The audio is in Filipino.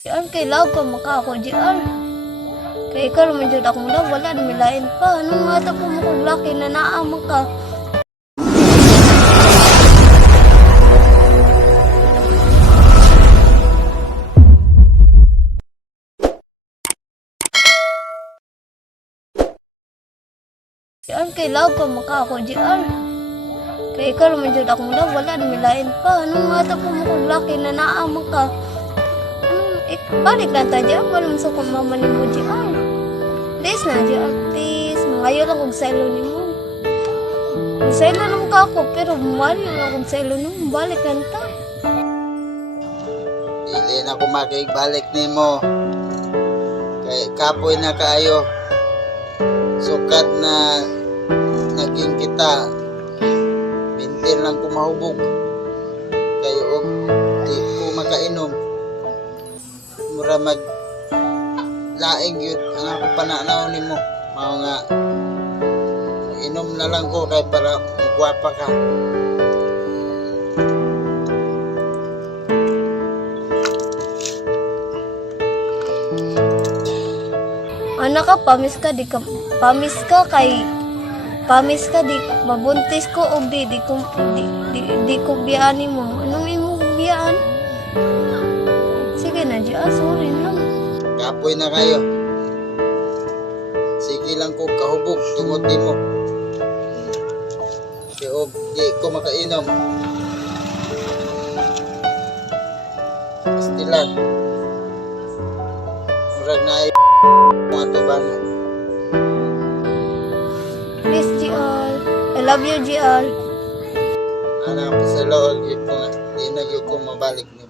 Kay love ka maka ako diyan. Kay ikaw naman dyan akong love, wala na milain pa. Anong nga po mo kong laki na naamang ka? Kay love ka maka ako diyan. Kay ikaw naman dyan akong love, wala na milain pa. Anong nga po mo kong laki na naamang ka? Balik lang tayo dyan. Walang sa kong mamanin mo dyan. Please na dyan, please. Mangayo lang kong selo ni mo. Selo lang ka ako, pero mali lang kong selo ni mo. Balik lang ta. Dili na ko makigbalik nimo. Kay kapoy na kaayo. Sukat na naging kita. Bintin lang ko mahubog. Kayo og Mura mag laing yun ang ako pananaw nimo. Mao nga inom na lang ko kay para magwapa ka. Anak ka, pamis ka, di ka, pamis ka kay, pamis ka, di, mabuntis ko o di, di ko, di, di, di ko biyani mo. Anong imo biyaan? Na, dyan, sorry lang. Kapoy na kayo. Sige lang ko kahubog tungod mo. Kaya di ko makainom. Pastilan. Murag na ay mga tubangan. Please, GR. I love you, GR. Anak sa loob, yun ko nga. Di na yun ko mabalik nimo.